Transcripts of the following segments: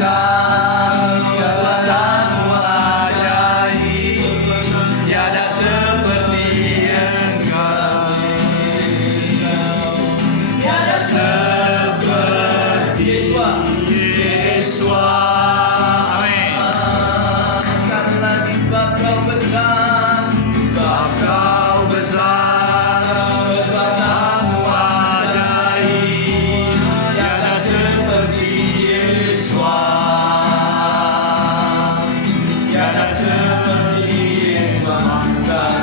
besar, kekuatan-Mu ajaib, tiada seperti Engkau, tiada seperti Yesus. Amin. Sekali lagi, sebab Kau besar, sebab Kau besar, kekuatan-Mu ajaib, tiada seperti Yesus, tiada seperti Yesus.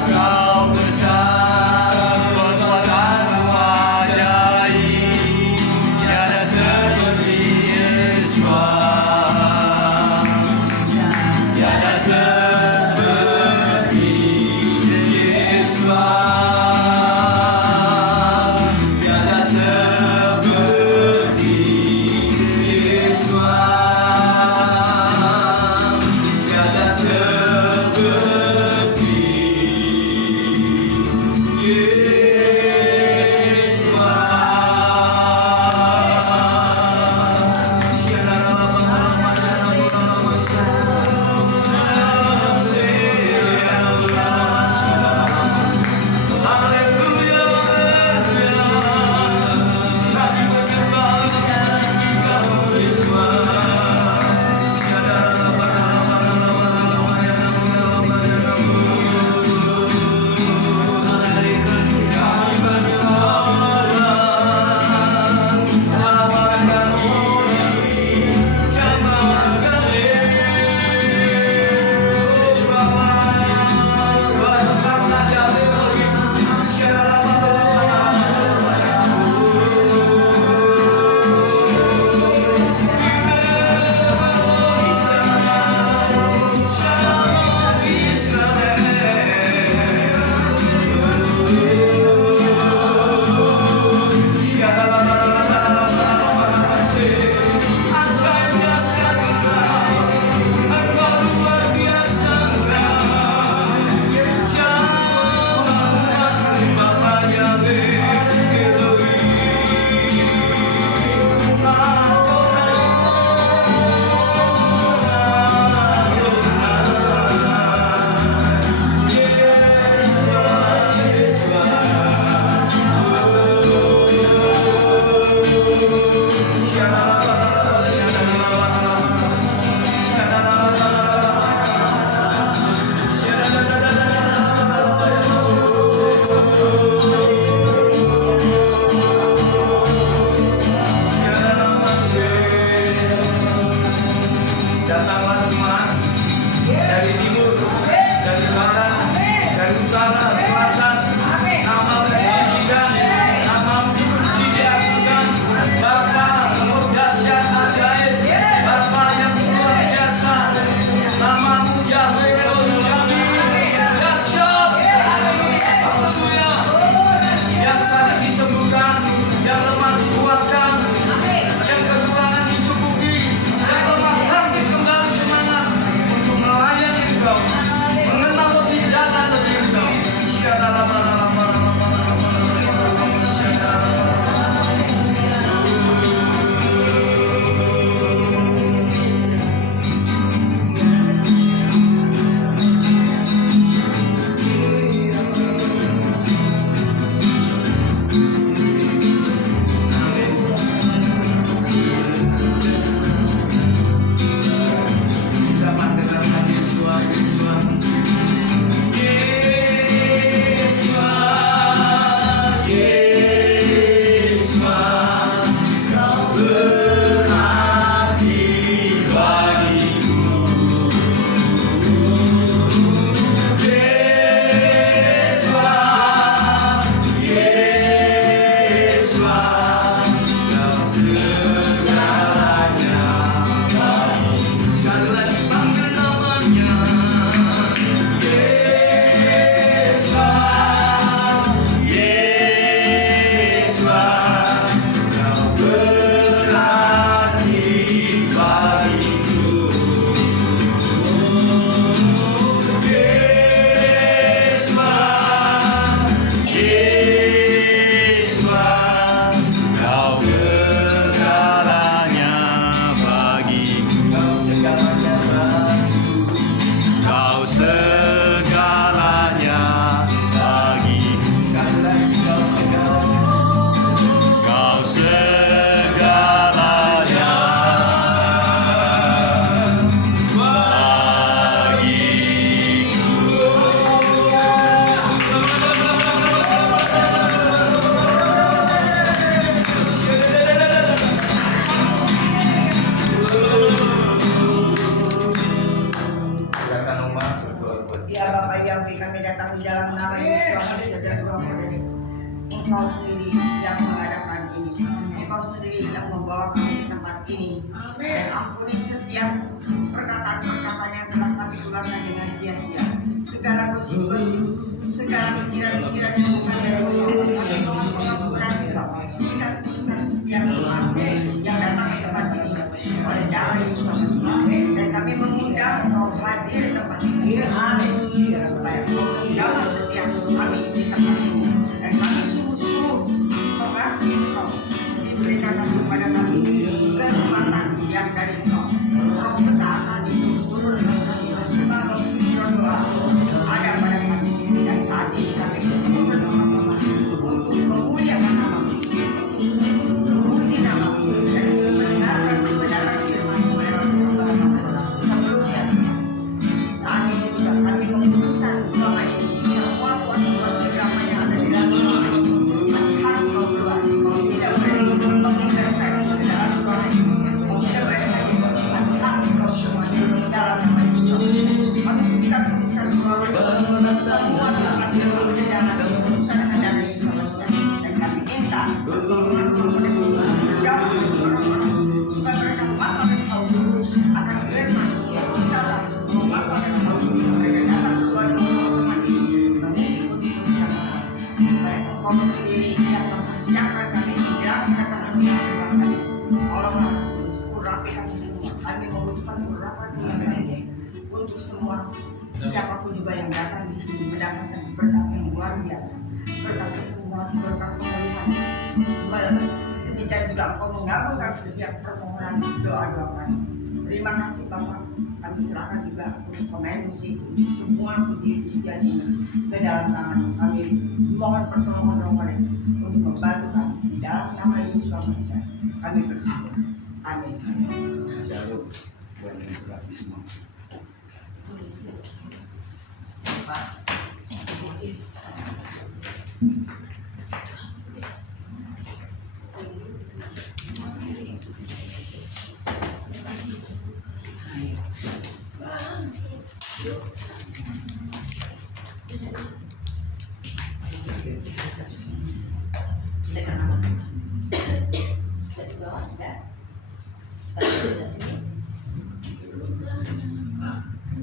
Kau besar, kekuatan-Mu ajaib, tiada seperti Yesus, tiada seperti Yesus, tiada seperti Yesus, tiada seperti datanglah jemaat dari timur, dari barat, dari utara, selatan. Nama dipujikan, nama dipuji diagungkan. Bapa yang dahsyat ajaib, Bapa yang luar biasa. Nama-Mu Yahweh Elohim kami, dahsyat. Haleluya. Yang sakit disembuhkan, yang lemah dikuatkan, yang kekurangan dicukupi, yang lemah bangkit kembali semangat untuk melayani Engkau, mengenal lebih dalam lebih Engkau. Kita pandengarkan Yesus, Yesus. Sekali lagi panggil namanya. Yesus, Kau berani Engkau sendiri yang mengadakan ini. Engkau sendiri yang membawa kami ke tempat ini. Dan ampuni setiap perkataan-perkataan yang telah kami keluarkan dengan sia-sia. Segala gosip-gosip, segala pikiran-pikiran yang bukan dari Allah. Kami mohon pengampunan Bapa. Sucikan kuduskan setiap umat yang datang ke tempat ini oleh darah Yesus Kristus. Dan kami mengundang Engkau hadir di tempat ini. Amin. Supaya Engkau menjamah setiap kami di tempat ini. Dan kami sungguh-sungguh mengasihi Engkau. Diberikanlah kepada kami kekuatan yang dari Engkau. Roh ketaatan itu turun ke kami. Sebab roh doa ada pada kami. Dan saat ini kami berkumpul bersama-sama untuk memuliakan nama-Mu, untuk memuji nama-Mu, dan untuk mendengarkan kebenaran firman-Mu lewat hamba-Mu. Sebelumnya, saat ini juga kami memutuskan doa ini. Semua kuasa-kuasa kegelapan yang ada di dalam hati Kau keluar. Tidak boleh mengintervensi ke dalam doa ini. Tidak boleh lagi hati Kau semuanya di dalam nama Yesus. Kami sucikan kuduskan doa ini. Semua tempat yang berjalan dikuduskan dengan darah Yesus. Dan kami minta jauh orang-orang supaya mereka memakan haus akan firman. Mintalah memakan haus mereka datang keluar dari rumah ini mengisi kursi-kursi yang mahal. Supaya Engkau sendiri yang mempersiapkan kami menjelang kedatangan Tuhan kami. Tolonglah Kudus, urapi kami semua. Kami membutuhkan urapan Tuhan kami untuk semua siapapun juga yang datang di sini mendapatkan berkat yang luar biasa, berkat kesembuhan, berkat pemulihan. Demikian juga Engkau mengabulkan setiap permohonan doa-doa kami. Terima kasih Bapak. Kami serahkan juga untuk pemain musik, untuk semua puji-pujian ini ke dalam tangan kami. Mohon pertolongan Roh Kudus untuk membantu kami di dalam nama Yesus Kristus. Kami bersyukur. Amin. Shalom. Buat yang gratis semua.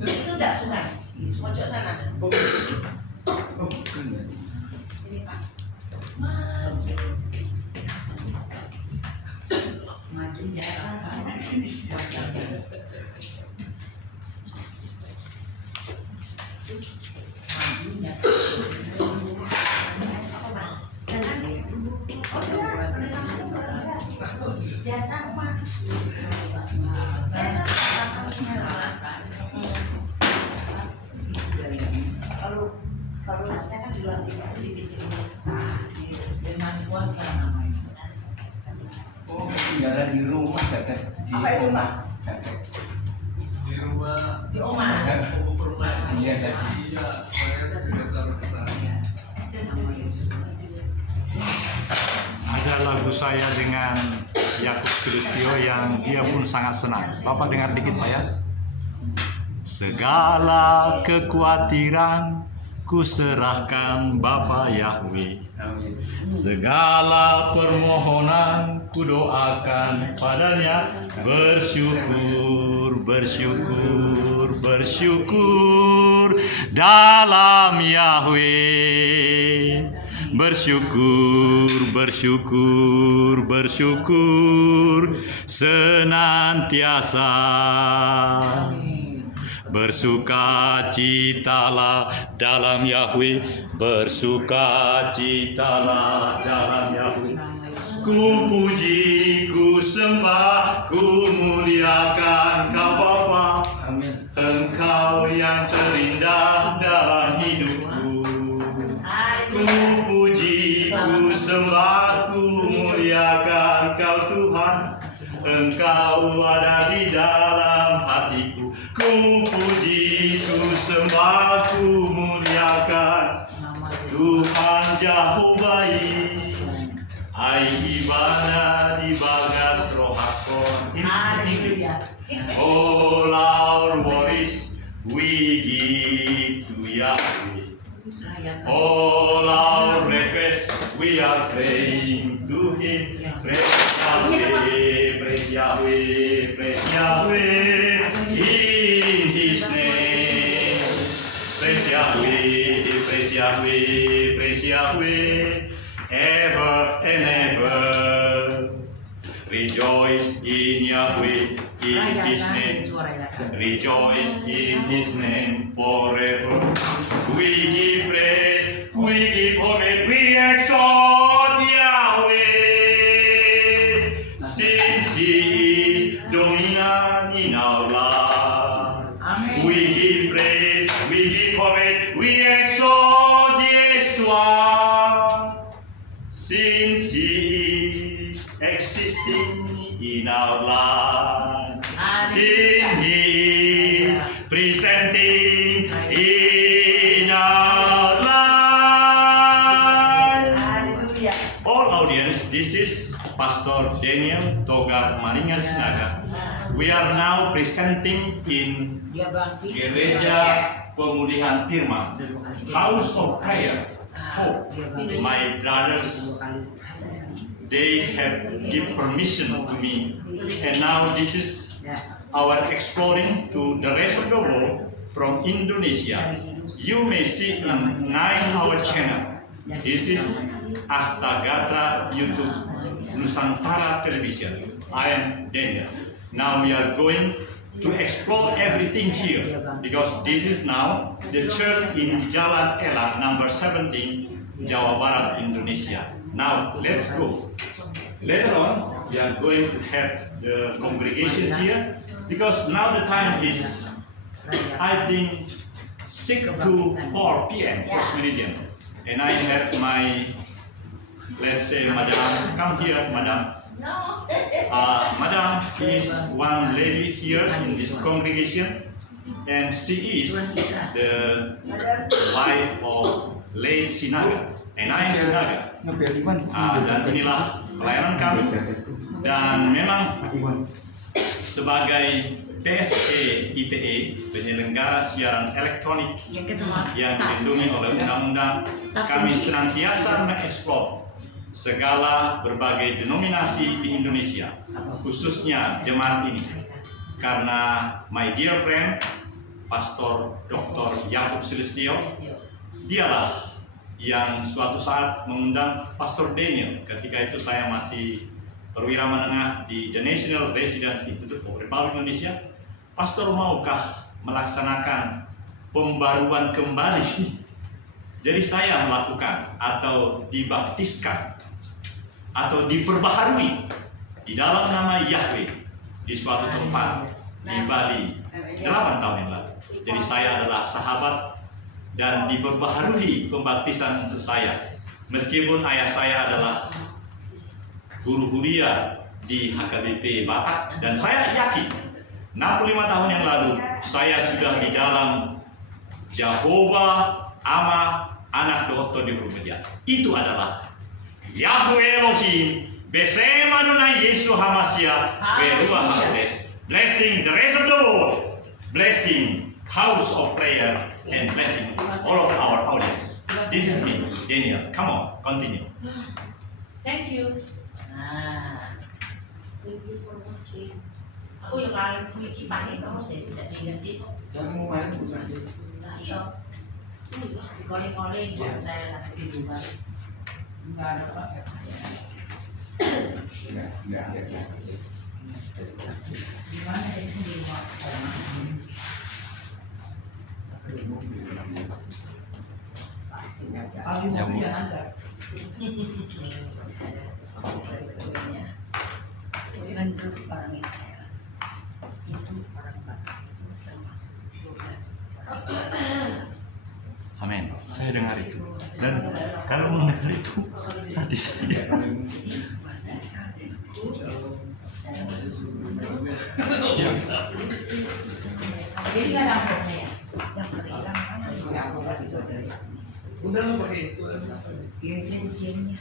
Itu udah Tuhan, di pojok sana. Ini Pak. Madu biasa. Biasa Pak. Kalau saya kan di luar di puasa namanya. Oh, tinggal di rumah jaket di Apa itu, Pak? jaket Di rumah Di Oma. perumahan. Iya tadi. Iya, saya tidak sampai ke sana. Ada lagu saya dengan Yakub Sulistyo yang dia pun sangat senang. Bapak dengar dikit Pak ya. Segala kekhawatiran ku serahkan Bapa Yahweh. Amin. Segala permohonan ku doakan padanya. Bersyukur, bersyukur, bersyukur dalam Yahweh. Bersyukur, bersyukur, bersyukur senantiasa. Bersukacitalah dalam Yahweh, bersukacitalah dalam Yahweh. Ku puji, ku sembah, ku muliakan Kau Bapa. Amin. Engkau yang terindah dalam hidupku. Ku puji, ku sembah, ku muliakan Kau Tuhan. Engkau ada di dalam hatiku. Ku puji, ku sembah, ku muliakan Tuhan jauh baik. Ai ibana di bagas roh hakon. All our worries we give to Yahweh. All our requests we are Yahweh, praise Yahweh in His name. Praise Yahweh, praise Yahweh, praise Yahweh, ever and ever. Rejoice in Yahweh in His name. Rejoice in His name forever. We give praise, we give homage, we exalt Yahweh, since He is dominant in our life. We give praise, we give homage, we exalt Yeshua, since He is existing in our life. Since He is presenting in our life. All audience, this is Pastor Daniel Togar Maringan Sinaga. We are now presenting in Gereja Pemulihan Firman, House of Prayer. Hope. My brothers, they have give permission to me, and now this is our exploring to the rest of the world from Indonesia. You may see in 9-hour channel. This is Astagatra YouTube Nusantara Television. I am Daniel. Now we are going to explore everything here, because this is now the church in Jalan Elang number 17, Jawa Barat, Indonesia. Now let's go. Later on, we are going to have the congregation here, because now the time is, I think, 6 to 4 p.m. post meridian, and I have my, let's say, Madam, come here, Madam. Madam is one lady here in this congregation, and she is the wife of late Sinaga, and I am Sinaga. Dan inilah pelayanan kami, dan memang sebagai PSE ITE, penyelenggara siaran elektronik yang dilindungi oleh undang-undang, kami senantiasa mengeksplor segala berbagai denominasi di Indonesia, khususnya jemaat ini, karena my dear friend Pastor Dr. Yakub Sulistyo, dialah yang suatu saat mengundang Pastor Daniel. Ketika itu saya masih perwira menengah di The National Residence Institute of Republik Indonesia. Pastor, maukah melaksanakan pembaruan kembali? Jadi saya melakukan atau dibaptiskan atau diperbaharui di dalam nama Yahweh di suatu tempat di Bali 8 tahun yang lalu. Jadi saya adalah sahabat dan diperbaharui pembaptisan untuk saya, meskipun ayah saya adalah guru huria di HKBP Batak, dan saya yakin 65 tahun yang lalu saya sudah di dalam Jehovah Ama Anak Dokter di Bermedia. Itu adalah Yahweh Elohim bersama dengan Yesus Hamasya Beruah Hades, blessing the rest of the world, blessing House of Prayer, and blessing all of our audience. This is me, Daniel. Come on, continue. Thank you. Thank you for watching. Aku yang lain Wiki pakai terus ya, tidak diganti kok. Semua itu saja. Nah, iya. Sini lah, dikoling-koling buat saya lagi di rumah. Enggak ada pakai. Enggak ada. Gimana ya di rumah? Abi mau bilang aja. Menurut orang Israel, itu orang Batak itu termasuk 12 Amin. Saya dengar itu. Dan kalau mendengar itu, hati saya. Jadi kan ampungnya ya. yang terhilang kan yang dari 12 Udah lo pakai itu. gen-gennya.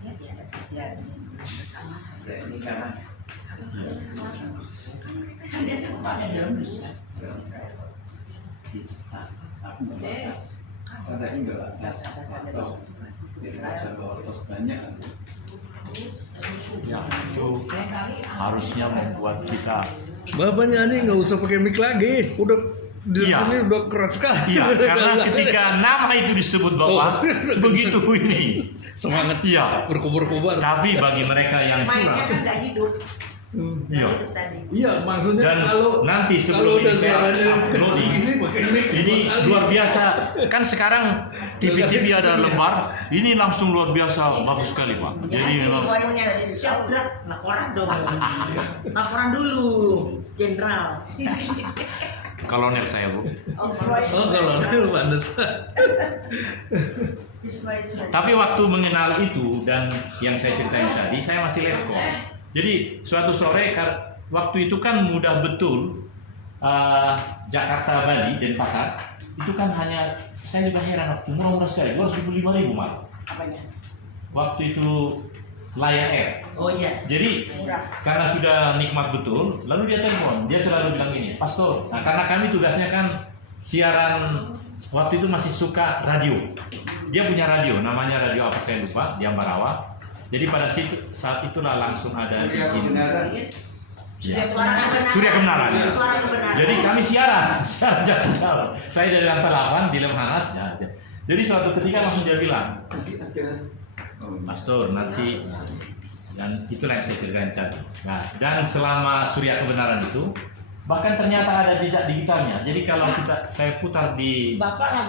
Ya dia ada istilahnya bersama. Ini karena Harus ada sesuatu. Kan mereka Kan dia suka ada dalam bisa. Israel. di tas aku membatas. Ada enggak tas atau jadi Israel. bawa tas banyak. Ya, itu harusnya membuat kita. Bapak nyanyi nggak usah pakai mic lagi. Udah di Iya. sini udah keras sekali. Iya, karena ketika nama itu disebut Bapak, begitu ini. Semangat Iya. berkobar-kobar. Tapi bagi mereka yang Mainnya kurang, kan nggak hidup. iya. Hidup tadi. Iya, maksudnya Dan kalau nanti kalau sebelum udah ini saya suaranya uploading, ini pakai mic. ini luar biasa. Kan sekarang TV-TV ada lembar, ini langsung luar biasa, bagus sekali Pak. Jadi memang Siap gerak, laporan dong. Laporan dulu, Jenderal. kolonel saya Bu. Oh, kalau lu pantas. Tapi waktu mengenal itu dan yang saya ceritain tadi, saya masih letko. Jadi suatu sore waktu itu kan mudah betul Jakarta, Bali, dan Pasar itu kan hanya, saya juga heran waktu murah-murah sekali, 275.000 malah. Apanya? Waktu itu Lion Air. Oh iya. Jadi Murah. karena sudah nikmat betul, lalu dia telepon, dia selalu bilang gini, Pastor, nah karena kami tugasnya kan siaran, waktu itu masih suka radio. Dia punya radio, namanya radio apa saya lupa, di Ambarawa. Jadi pada saat itulah langsung ada izin. Ya. Surya Kebenaran. Ya. Suara kebenaran. Jadi kami siaran jalan-jalan. Saya dari lantai 8 di Lemhanas. Ya. Jadi suatu ketika langsung dia bilang, Pastor nanti, dan itulah yang saya ceritakan tadi. Nah, dan selama Surya Kebenaran itu, bahkan ternyata ada jejak digitalnya. Jadi kalau saya putar di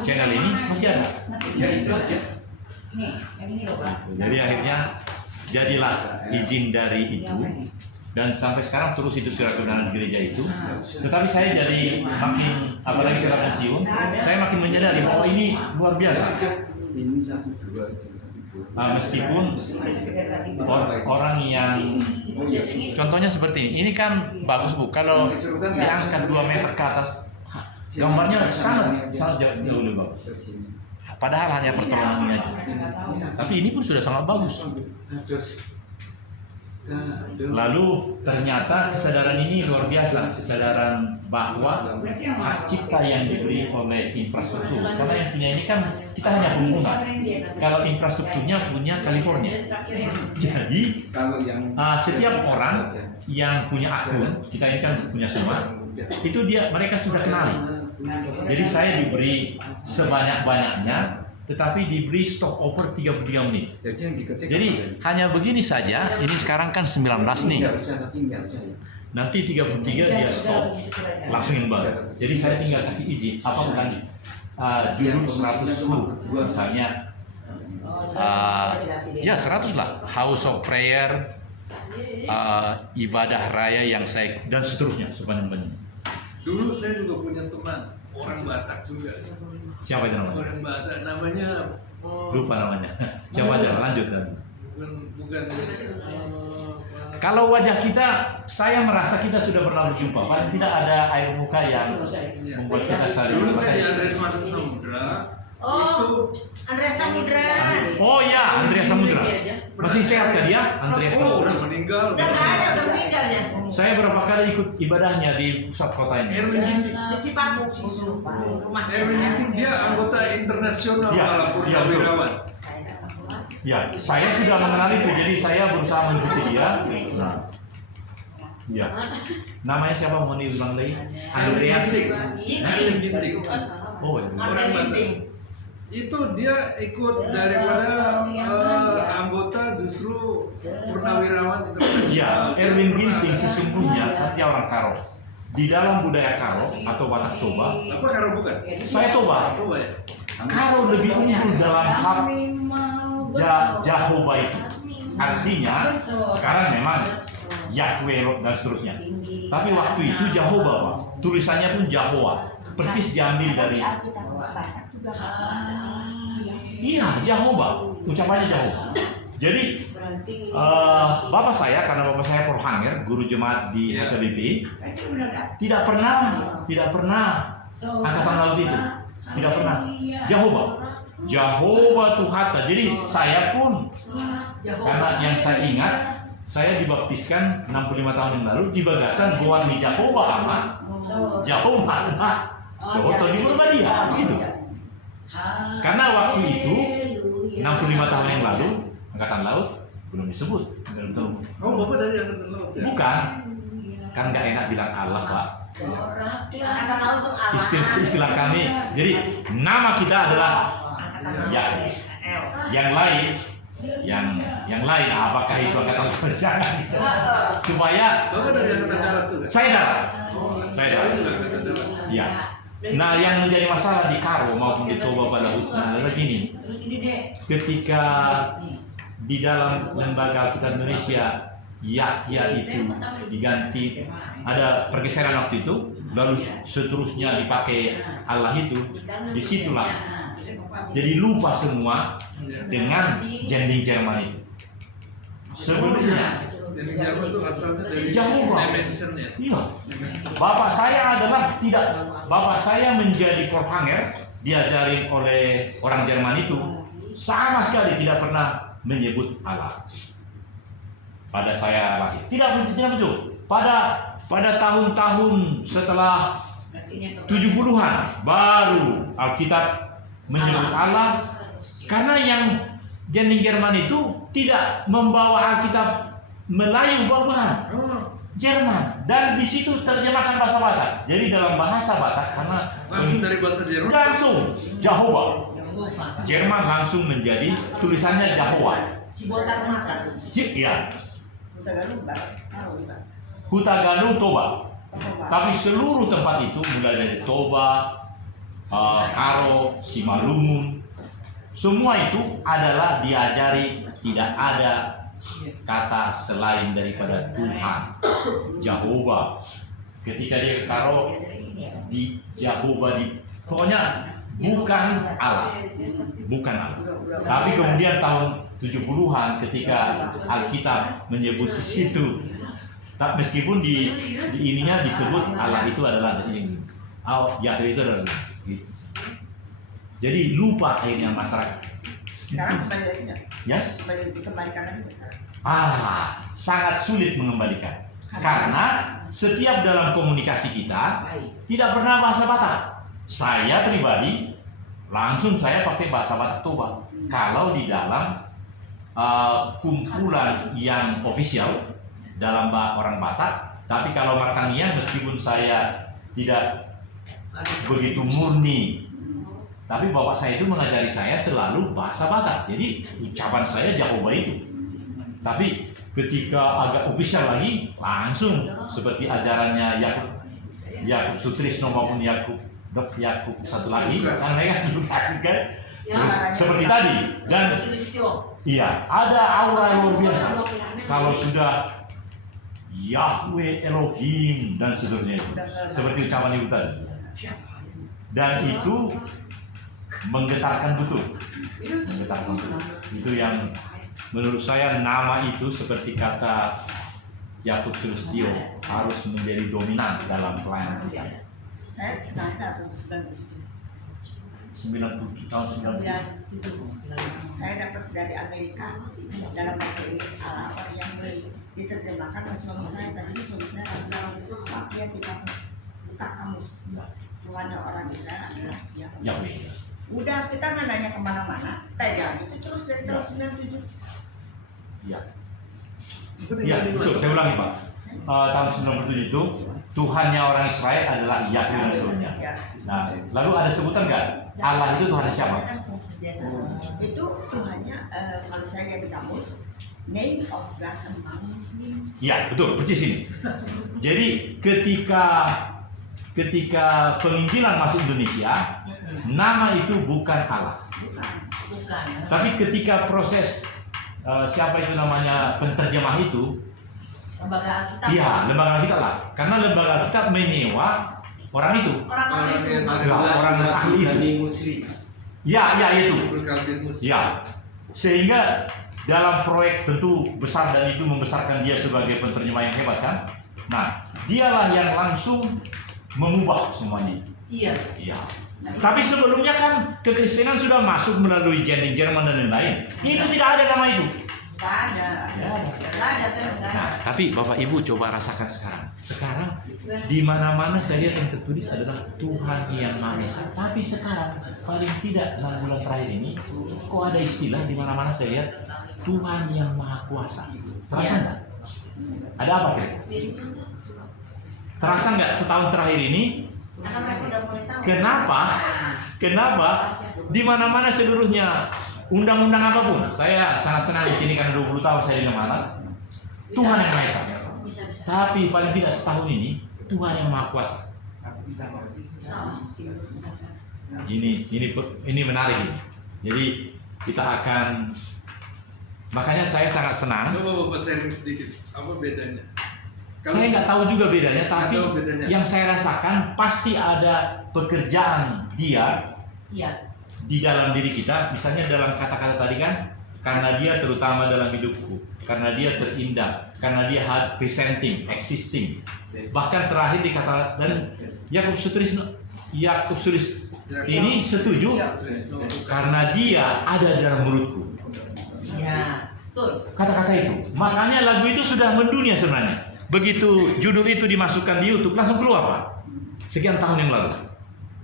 channel ini masih ada. Ya itu aja. Nih, yang ini loh Pak. Jadi akhirnya jadilah izin dari itu, dan sampai sekarang terus itu Surya Kebenaran di gereja itu. Tetapi saya jadi makin, apalagi setelah pensiun, saya makin menyadari bahwa ini luar biasa. Ini 1-2. Meskipun orang yang contohnya seperti ini kan bagus Bu, kalau diangkat 2 meter ke atas gambarnya sangat jauh lebih bagus, padahal hanya pertolongannya aja, tapi ini pun sudah sangat bagus. Lalu ternyata kesadaran ini luar biasa, kesadaran bahwa hak cipta yang diberi oleh infrastruktur, karena yang punya ini kan kita hanya hubungan, kalau infrastrukturnya punya California. Jadi setiap orang yang punya akun, kita ini kan punya semua, itu mereka sudah kenali. Jadi saya diberi sebanyak-banyaknya, tetapi diberi stop over 33 menit. Jadi hanya begini saja, ini sekarang kan 19 nih. Nanti 33 dia stop, langsung yang baru. Jadi saya tinggal kasih izin, apa bukan zero 110 misalnya. Ya 100 lah, House of Prayer, ibadah raya yang saya, dan seterusnya sepanjang-panjangnya. Dulu saya juga punya teman orang Batak juga. Siapa itu namanya? Orang Batak namanya Lupa namanya. Siapa aja? Lanjut. bukan Kalau wajah kita, saya merasa kita sudah pernah berjumpa. Paling tidak ada air muka yang membuat kita saling dulu saya di percaya. Andreas Mata Samudra. Oh, Andreas Samudra. Oh ya, Andreas Samudra. Masih sehat kan dia? Andreas Oh, Samudra. udah meninggal. Udah nggak ada, udah meninggal ya. Saya berapa kali ikut ibadahnya di pusat kota ini. Erwin Ginting. Di Sipaku, rumah. Erwin Ginting dia anggota internasional Iya, malah iya, purnawirawan. Ya, saya sudah mengenal itu, jadi saya berusaha mengikuti dia. Nah, ya. Namanya siapa? Mau diulang lagi? Andreas. Erwin Ginting. Oh, ya. Orang Batak. Itu dia ikut daripada anggota justru purnawirawan Ya, internasional. Erwin Ginting sesungguhnya dia orang Karo. Di dalam budaya Karo atau Batak Toba, Apa Karo bukan? saya Toba. Toba ya. Karo lebih unggul dalam hak Jahoba itu. Artinya sekarang memang Yahweh dan seterusnya. Tapi waktu itu Jahoba, Pak. Tulisannya pun Jahowa. Persis diambil dari iya Jahoba. Ucapannya Jahoba. Jadi bapak saya, karena bapak saya Porhanger, guru jemaat di HKBP, tidak pernah angkatan laut itu, tidak pernah Jahoba Tuhata. Jadi saya pun, karena yang saya ingat, saya dibaptiskan 65 tahun yang lalu di Bagasan, Goan di Jahoba amat, Jahoba Jahoba di Purbadia, begitu. Karena waktu itu 65 tahun yang lalu, angkatan laut, belum disebut. Belum tahu. Oh, Bapak dari Angkatan Laut ya? Bukan, kan nggak enak bilang Allah, Pak. Angkatan Laut tuh Allah. Istilah kami. Jadi nama kita adalah Angkatan Laut. ya, yang lain, yang lain. Apakah itu angkatan laut? Jangan. Supaya Bapak dari Angkatan Darat juga? saya darat. Oh, Saya darat. juga Angkatan Darat. Ya. Nah, yang menjadi masalah di Karo maupun di Toba pada adalah gini. Ketika di dalam lembaga kita Indonesia Yahya itu diganti, ada pergeseran waktu itu, lalu seterusnya dipakai Allah itu, disitulah jadi lupa semua dengan jending Jerman itu. Sebelumnya Jadi Jerman itu asalnya dari Jawa. Nemensen ya? iya, bapak saya menjadi Vorhanger, diajarin oleh orang Jerman itu, sama sekali tidak pernah menyebut Allah pada saya lahir. Tidak betul. Pada tahun-tahun setelah 70-an baru Alkitab menyebut Allah, karena yang jending Jerman itu tidak membawa Alkitab Melayu bawahan Oh, Jerman, dan di situ terjemahkan bahasa Batak. Jadi dalam bahasa Batak, karena langsung dari bahasa Jerman? langsung Jehovah, Jerman langsung menjadi tulisannya Jahowa. Si botak mata. Iya, Kita galung barat, taruh juga. Hutagalung Toba. Toba. Tapi seluruh tempat itu mulai dari Toba, Karo, Simalungun, semua itu adalah diajari tidak ada kata selain daripada Tuhan, Jehovah. Ketika dia ke Karo, di Jehovah, pokoknya bukan Allah, bukan Allah. Tapi kemudian tahun 70-an ketika Alkitab menyebut di situ, meskipun di ininya disebut Allah itu adalah Yahweh itu adalah gitu. Jadi lupa akhirnya masyarakat. Sekarang kembali lagi nggak? Ya? Dikembalikan lagi nggak sekarang? Sangat sulit mengembalikan. Karena setiap dalam komunikasi kita tidak pernah bahasa Batak. Saya pribadi langsung saya pakai bahasa Batak Toba. Kalau di dalam kumpulan yang ofisial dalam orang Batak, tapi kalau Martanian meskipun saya tidak begitu murni, tapi bapak saya itu mengajari saya selalu bahasa Batak. Jadi ucapan saya Jehovah itu. Tapi ketika agak ofisial lagi, langsung seperti ajarannya Yakub Sutrisno maupun Yakub satu lagi, kan mereka juga seperti tadi. Dan iya, ada aura luar biasa. Kalau sudah Yahweh Elohim dan seterusnya itu, seperti ucapan ibu tadi. Dan itu menggetarkan betul. Itu yang menurut saya nama itu seperti kata Yakub Sulistyo harus menjadi dominan dalam pelayanan kita. Saya tanya tahun 97 tahun 97. Saya dapat dari Amerika dalam bahasa Inggris apa yang diterjemahkan oleh suami saya. Tadi suami saya bilang pakai di kamus, buka kamus. Tuhannya orang Israel adalah Yahweh. Udah kita nanya kemana-mana, pegang itu terus dari tahun 97. Ya. Ya, betul. Saya ulangi Pak. Tahun 97 itu Tuhannya orang Israel adalah Yahweh Rasulnya. Nah, lalu ada sebutan nggak? Allah itu Tuhan siapa? Itu Tuhannya kalau saya lihat di kamus, name of God among Muslim. Ya, betul. Persis ini. Jadi ketika penginjilan masuk Indonesia, nama itu bukan Allah. Bukan. Tapi ketika proses siapa itu namanya penterjemah itu, Lembaga Alkitab. iya, lembaga Alkitab lah. Karena lembaga Alkitab menyewa orang itu. Orang ahli itu. Muslim. Ya itu. Muslim. Ya. Sehingga dalam proyek tentu besar dan itu membesarkan dia sebagai penterjemah yang hebat kan. Nah, dialah yang langsung mengubah semuanya. Iya. Iya. Tapi sebelumnya kan kekristenan sudah masuk melalui jending Jerman dan lain-lain. Itu tidak ada nama itu. Nggak ada. Nggak ada. Tapi Bapak Ibu coba rasakan sekarang. Sekarang di mana-mana saya lihat yang tertulis adalah Tuhan yang Maha Esa. Tapi sekarang paling tidak 6 bulan terakhir ini kok ada istilah di mana-mana saya lihat Tuhan yang Maha Kuasa. Terasa nggak? Ada apa kira? Terasa nggak setahun terakhir ini? Karena mereka udah mulai tahu. Kenapa? Di mana-mana seluruhnya undang-undang apapun. Saya sangat senang di sini karena 20 tahun saya di Nemalas. Tuhan yang Maha Esa. Bisa. Tapi paling tidak setahun ini Tuhan yang Maha Kuasa. Ini menarik ini. Jadi kita akan, makanya saya sangat senang. Coba Bapak sharing sedikit, apa bedanya? Saya nggak tahu juga bedanya, tapi tahu bedanya. yang saya rasakan pasti ada pekerjaan Dia Iya. di dalam diri kita. Misalnya dalam kata-kata tadi kan, karena Dia terutama dalam hidupku, karena Dia terindah, karena Dia presenting, existing. Bahkan terakhir dikata, dan Yakobus tulis ini setuju karena Dia ada dalam mulutku. Iya. Betul. Kata-kata itu. Makanya lagu itu sudah mendunia sebenarnya. Begitu judul itu dimasukkan di YouTube, langsung keluar Pak. Sekian tahun yang lalu.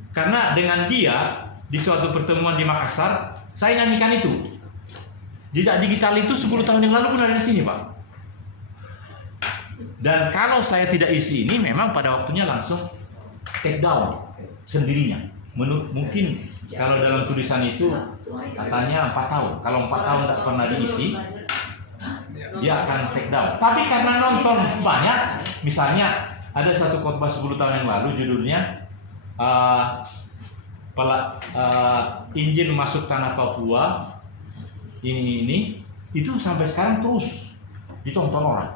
Karena dengan Dia di suatu pertemuan di Makassar, saya nyanyikan itu. Jejak digital itu 10 tahun yang lalu pun ada di sini Pak. Dan kalau saya tidak isi ini, memang pada waktunya langsung take down sendirinya. Mungkin kalau dalam tulisan itu katanya 4 tahun. Kalau 4 tahun tak pernah diisi, dia akan take down. Tapi karena nonton banyak, misalnya ada satu khotbah 10 tahun yang lalu judulnya Injil masuk tanah Papua ini itu sampai sekarang terus ditonton orang.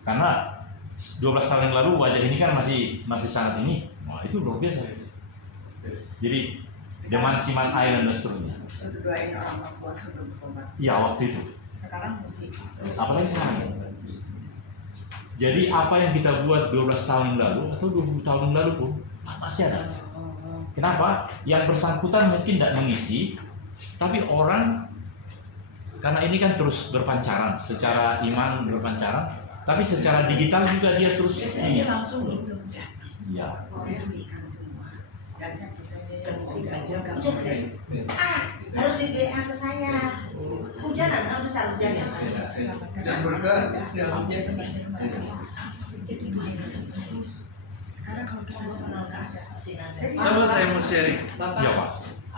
Karena 12 tahun yang lalu wajah ini kan masih sangat ini. Wah, itu luar biasa. Jadi zaman Simon Island dan seterusnya. Sudah doain orang Papua sebelum bertobat. Iya, waktu itu. Sekarang musik. Apalagi sekarang. Jadi apa yang kita buat 12 tahun yang lalu atau 20 tahun yang lalu pun masih ada. Kenapa? Yang bersangkutan mungkin tidak mengisi, tapi orang, karena ini kan terus berpancaran, secara iman berpancaran, tapi secara digital juga dia terus ini. Langsung. Iya. Diberikan semua. Dan saya percaya yang tidak bukan Harus di WA ke saya. Hujanan harus selalu jaga. Jangan berkah. Sekarang kalau kita kenal nggak ada. Coba saya mau sharing. Ya Pak.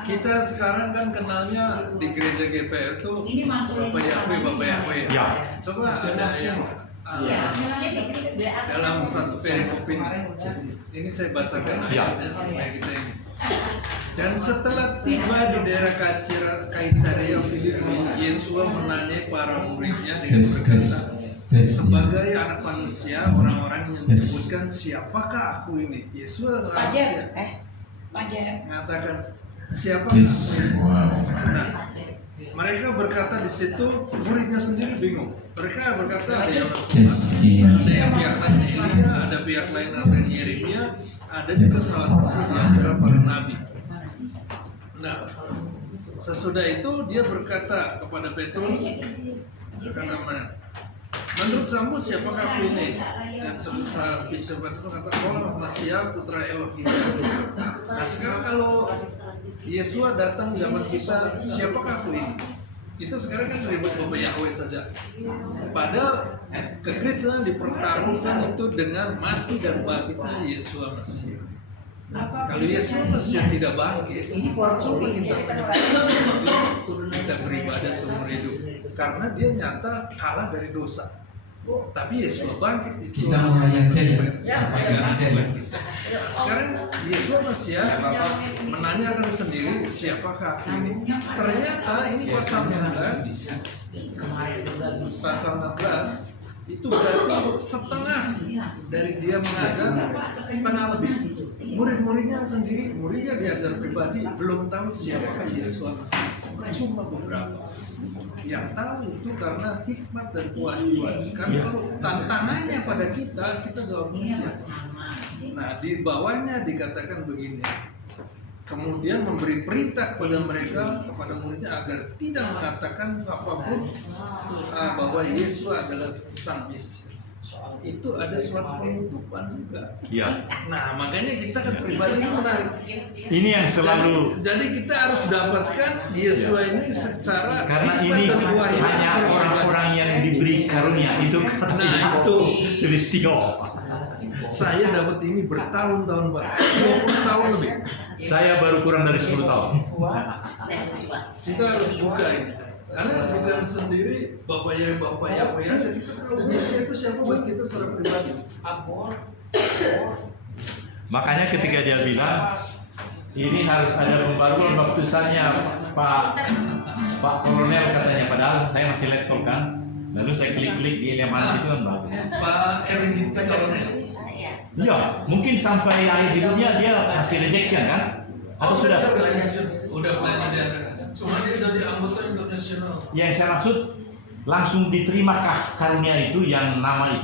Kita sekarang kan kenalnya di gereja GPR tuh Ini mantul. Bapak Yahweh. Ya. Coba ada yang Iya. dalam satu perikop ini saya bacakan ayatnya supaya kita ini. Dan setelah tiba di daerah Kaisarea Filipi, Yesus menanyai para muridnya dengan berkata, sebagai anak manusia, orang-orang yang menyebutkan siapakah aku ini? Yesus adalah manusia. Mengatakan siapa aku ini? Nah, mereka berkata di situ, muridnya sendiri bingung. Mereka berkata ada yang pihak lain Elia, ada pihak lain Yeremia, ada juga salah satu di antara para nabi. Nah, sesudah itu dia berkata kepada Petrus, menurut kamu siapakah aku ini? Dan sebesar Petrus berkata, kau Masiah putra Elohim. Nah sekarang kalau Yesus datang zaman kita, siapakah aku ini? Kita sekarang kan ribut Bapak Yahweh saja. Padahal kekristenan dipertaruhkan itu dengan mati dan bangkitnya Yesus Masiah. Kalau Yesus Masiah tidak bangkit, percuma kita beribadah seumur hidup. Karena dia nyata kalah dari dosa. Tapi Yesus bangkit itu kita mau nanya aja ya. Sekarang Yesus Masiah menanyakan sendiri siapakah aku ini. Ternyata ini pasal 16 itu berarti setengah dari dia mengajar, setengah lebih. Murid-muridnya sendiri, muridnya diajar pribadi belum tahu siapakah Yesus Masiah. Cuma beberapa yang tahu itu karena hikmat dan kewahyuan. Sekarang kalau tantangannya pada kita jawabnya siapa? Nah di bawahnya dikatakan begini. Kemudian memberi perintah kepada mereka, kepada muridnya agar tidak mengatakan apapun bahwa Yesus adalah Sang Mesias. itu ada surat penutupan juga. Ya. Nah, makanya kita kan pribadi menarik. Ini yang selalu, Jadi kita harus dapatkan Yesua ini secara karena hikmat ini dan wahyu. hanya orang-orang yang diberi karunia itu. Nah, itu Sulistio. saya dapat ini bertahun-tahun, Pak. 20 tahun lebih. Saya baru kurang dari 10 tahun. Kita harus buka ini. Karena bukan sendiri Bapak ya aja, kita tahu misi itu siapa buat kita secara pribadi. Makanya ketika dia bilang ini harus ada pembaruan baptisannya Pak Kolonel katanya, padahal saya masih letkol kan. Lalu saya klik-klik di Eliamanas itu kan bagus. Pak Erwin itu Kolonel. Iya, mungkin sampai akhir hidupnya dia masih rejection kan? Atau sudah? Udah pelajaran. Cuma dia jadi anggota internasional. Yang saya maksud langsung diterimakah karunia itu yang nama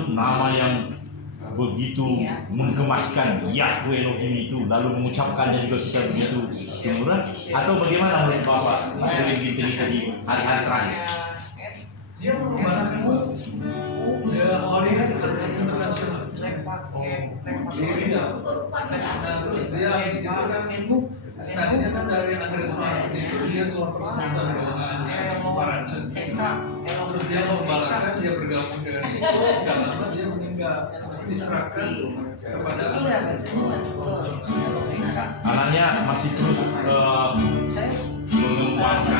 yang begitu menggemaskan Yahweh Elohim itu, lalu mengucapkannya juga sudah begitu sempurna, atau bagaimana menurut Bapak di hari-hari terakhir? Dia mengembalakan Holiness Church International. Liria. Nah, terus dia habis itu kan tadinya kan dari Andres Martin itu dia cuma persekutuan doa para church. Terus dia mengembalakan, dia bergabung dengan itu, gak lama dia meninggal, tapi diserahkan kepada anak. Anaknya masih terus mengembangkan